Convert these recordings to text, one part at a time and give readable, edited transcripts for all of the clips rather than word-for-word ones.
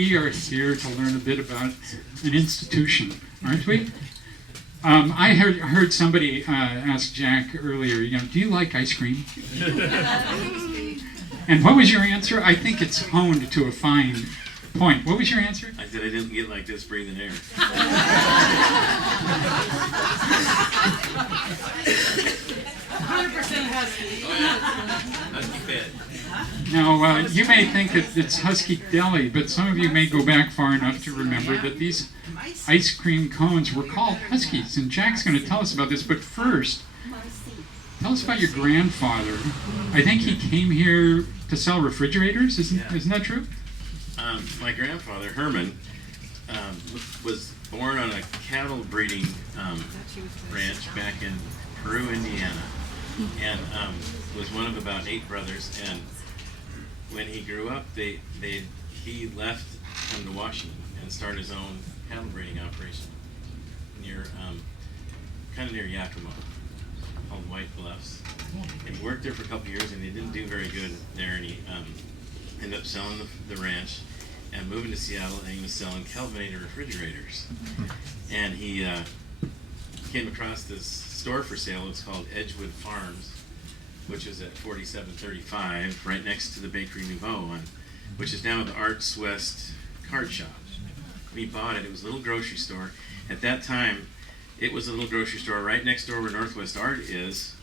we are here to learn a bit about an institution, aren't we? I heard somebody ask Jack earlier, do you like ice cream? And what was your answer? I think it's honed to a fine point. What was your answer? I said I didn't get like this breathing air. 100% Husky. Oh, yeah. Husky fed. Now, you may think that it's Husky Deli, but some of you may go back far enough to remember that these ice cream cones were called Huskies, and Jack's going to tell us about this. But first, tell us about your grandfather. I think he came here to sell refrigerators, isn't that true? My grandfather, Herman, was born on a cattle breeding ranch back in Peru, Indiana, and was one of about 8 brothers. And when he grew up, he left to come to Washington and start his own cattle breeding operation near, kind of near Yakima, called White Bluffs. And he worked there for a couple of years, and he didn't do very good there, and he ended up selling the ranch and moving to Seattle, and he was selling Kelvinator refrigerators. And he came across this store for sale. It's called Edgewood Farms, which is at 4735, right next to the Bakery Nouveau, which is now the Arts West card shop. We bought it. It was a little grocery store. At that time, it was a little grocery store. Right next door where Northwest Art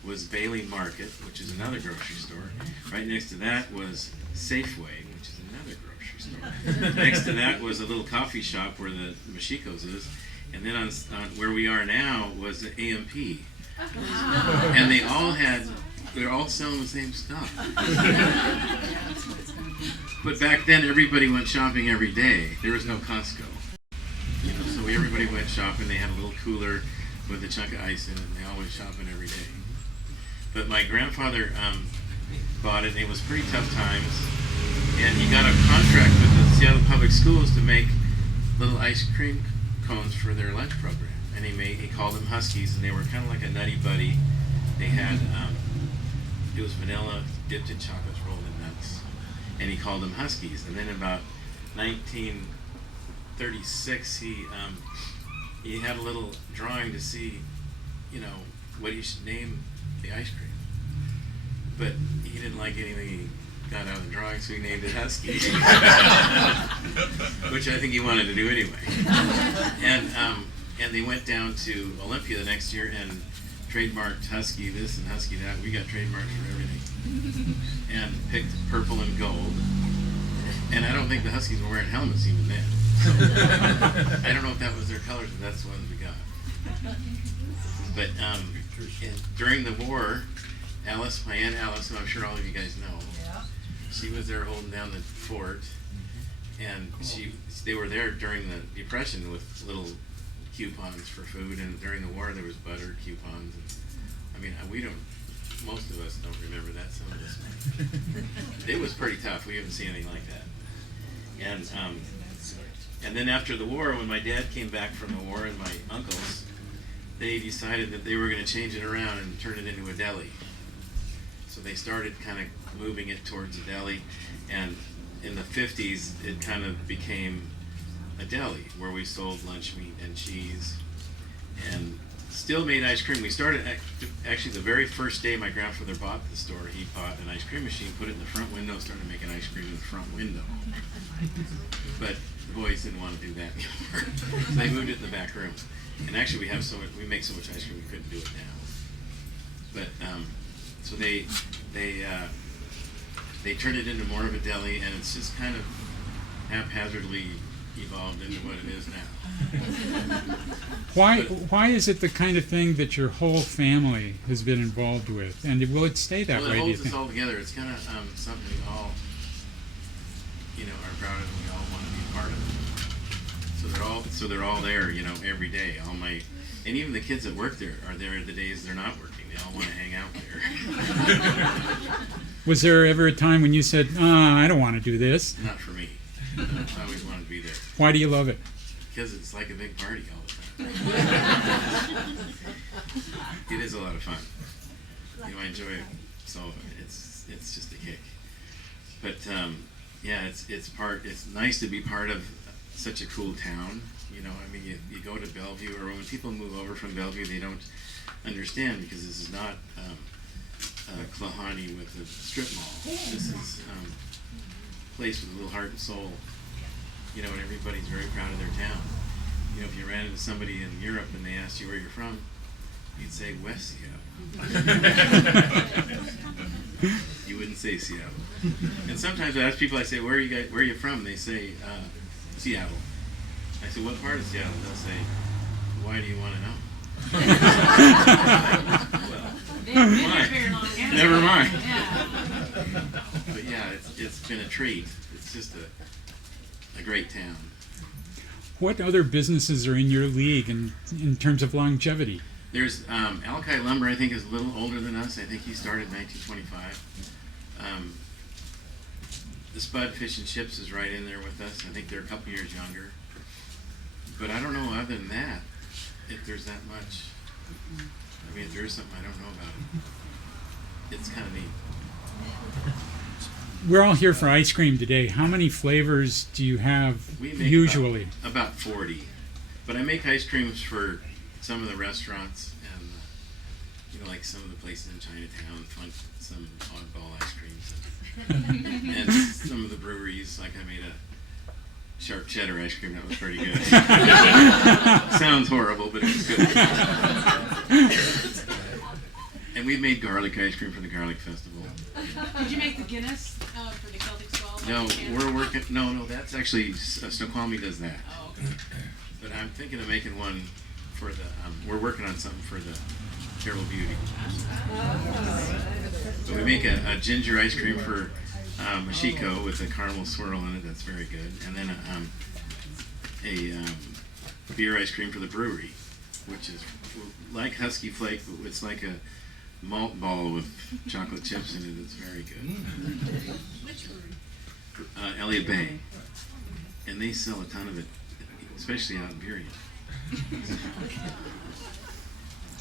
was Bailey Market, which is another grocery store. Right next to that was Safeway, which is another grocery store. Next to that was a little coffee shop where the Mashiko's is. And then on where we are now was the AMP. And they're all selling the same stuff. But back then, everybody went shopping every day. There was no Costco. So everybody went shopping. They had a little cooler with a chunk of ice in it, and they all went shopping every day. But my grandfather bought it, and it was pretty tough times. And he got a contract with the Seattle Public Schools to make little ice cream cones for their lunch program. And he called them Huskies, and they were kind of like a Nutty Buddy. They had, it was vanilla dipped in chocolates rolled in nuts. And he called them Huskies. And then about 1936, he had a little drawing to see, what he should name the ice cream. But he didn't like anything he got out of the drawing, so he named it Husky. Which I think he wanted to do anyway. And they went down to Olympia the next year and trademarked Husky this and Husky that. We got trademarks for everything. And picked purple and gold. And I don't think the Huskies were wearing helmets even then. So I don't know if that was their colors, but that's the ones we got. But during the war, my Aunt Alice, who I'm sure all of you guys know, she was there holding down the fort, and they were there during the Depression with little coupons for food, and during the war there was butter coupons. And, most of us don't remember that. Some of us, it was pretty tough. We haven't seen anything like that. And then after the war, when my dad came back from the war and my uncles, they decided that they were going to change it around and turn it into a deli. So they started kind of moving it towards a deli, and in the 50s it kind of became a deli where we sold lunch meat and cheese and still made ice cream. We started, actually the very first day my grandfather bought the store, he bought an ice cream machine, put it in the front window, started making ice cream in the front window. But the boys didn't want to do that anymore, so they moved it in the back room. And actually we make so much ice cream we couldn't do it now. But so they turned it into more of a deli, and it's just kind of haphazardly evolved into what it is now. Why is it the kind of thing that your whole family has been involved with, and will it stay that way? Well, it holds us all together. It's kind of something we all, are proud of, and we all want to be part of it. So they're all there, every day. And even the kids that work there are there the days they're not working. They all want to hang out there. Was there ever a time when you said, I don't want to do this? Not for me. I always wanted to be there. Why do you love it? Because it's like a big party all the time. It is a lot of fun. I enjoy it. So it's just a kick. But yeah, it's nice to be part of such a cool town. You know, I mean, you go to Bellevue, or when people move over from Bellevue, they don't understand because this is not Klahani with a strip mall. This is a place with a little heart and soul. You know, and everybody's very proud of their town. You know, if you ran into somebody in Europe and they asked you where you're from, you'd say West Seattle. You wouldn't say Seattle. And sometimes I ask people, I say, where are you from? They say, Seattle. I say, what part of Seattle? They'll say, why do you want to know? Well, never mind. But yeah, it's been a treat. It's just a great town. What other businesses are in your league in terms of longevity? There's Alki Lumber, I think, is a little older than us. I think he started in 1925. The Spud Fish and Chips is right in there with us. I think they're a couple years younger. But I don't know other than that if there's that much. I mean, if there is something I don't know about it. It's kind of neat. We're all here for ice cream today. How many flavors do you have We make usually? About 40. But I make ice creams for some of the restaurants and, you know, like some of the places in Chinatown, some oddball ice creams. And some of the breweries, like I made a sharp cheddar ice cream that was pretty good. Sounds horrible, but it was good. And we made garlic ice cream for the Garlic Festival. Did you make the Guinness for the Celtic Swell? No, we're working. No, that's actually Snoqualmie does that. Oh, okay. But I'm thinking of making one for the. We're working on something for the Carol Beauty. So we make a ginger ice cream for Mashiko with a caramel swirl in it. That's very good. And then a beer ice cream for the brewery, which is like Husky Flake, but it's like a malt ball with chocolate chips in it. It's very good. Which brewery? Elliott Bay. And they sell a ton of it, especially out in Burien.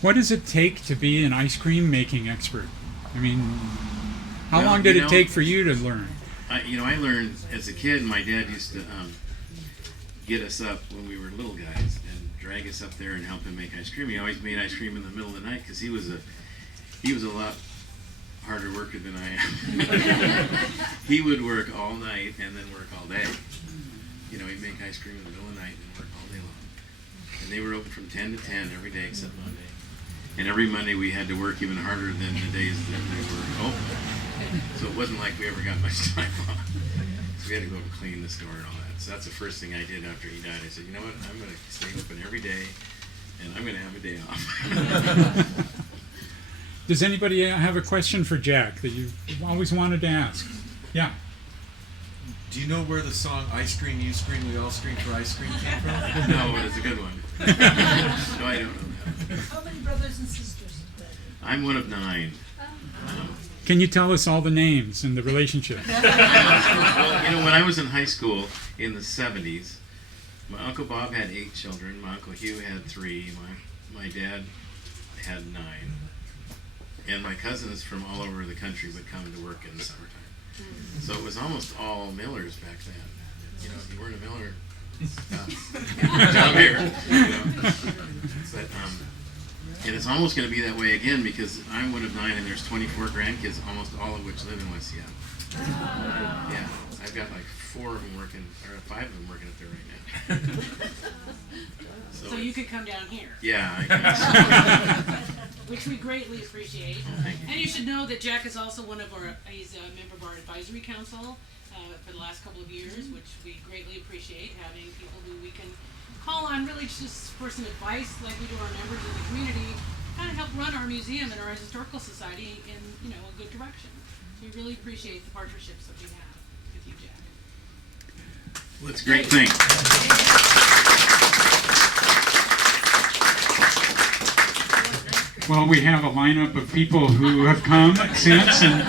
What does it take to be an ice cream making expert? I mean, how Well, long did you it know, take for you to learn? I learned as a kid. My dad used to get us up when we were little guys and drag us up there and help him make ice cream. He always made ice cream in the middle of the night because he was a lot harder worker than I am. He would work all night and then work all day. You know, he'd make ice cream in the middle of the night and work all day long. And they were open from 10 to 10 every day except Monday. And every Monday we had to work even harder than the days that they were open. So it wasn't like we ever got much time off. So we had to go and clean the store and all that. So that's the first thing I did after he died. I said, you know what, I'm going to stay open every day and I'm going to have a day off. Does anybody have a question for Jack that you've always wanted to ask? Yeah. Do you know where the song "Ice Cream, You Scream, We All Scream for Ice Cream" came from? No, but it's a good one. No, I don't know that. How many brothers and sisters? I'm one of 9. Can you tell us all the names and the relationship? Well, you know, when I was in high school in the 70s, my Uncle Bob had 8 children, my Uncle Hugh had 3, my dad had 9. And my cousins from all over the country would come to work in the summertime. So it was almost all Millers back then. You know, if you weren't a Miller, down here. You know. But, and it's almost going to be that way again because I'm one of 9 and there's 24 grandkids, almost all of which live in West Seattle. Yeah, I've got like 4 of them working, or 5 of them working up there right now. So you could come down here. Yeah, I guess. Which we greatly appreciate. Thank you. And you should know that Jack is also he's a member of our advisory council for the last couple of years, which we greatly appreciate, having people who we can call on really just for some advice like we do our members in the community, kind of help run our museum and our historical society in, you know, a good direction. So we really appreciate the partnerships that we have with you, Jack. Well, it's a great thing. Well, we have a lineup of people who have come since, and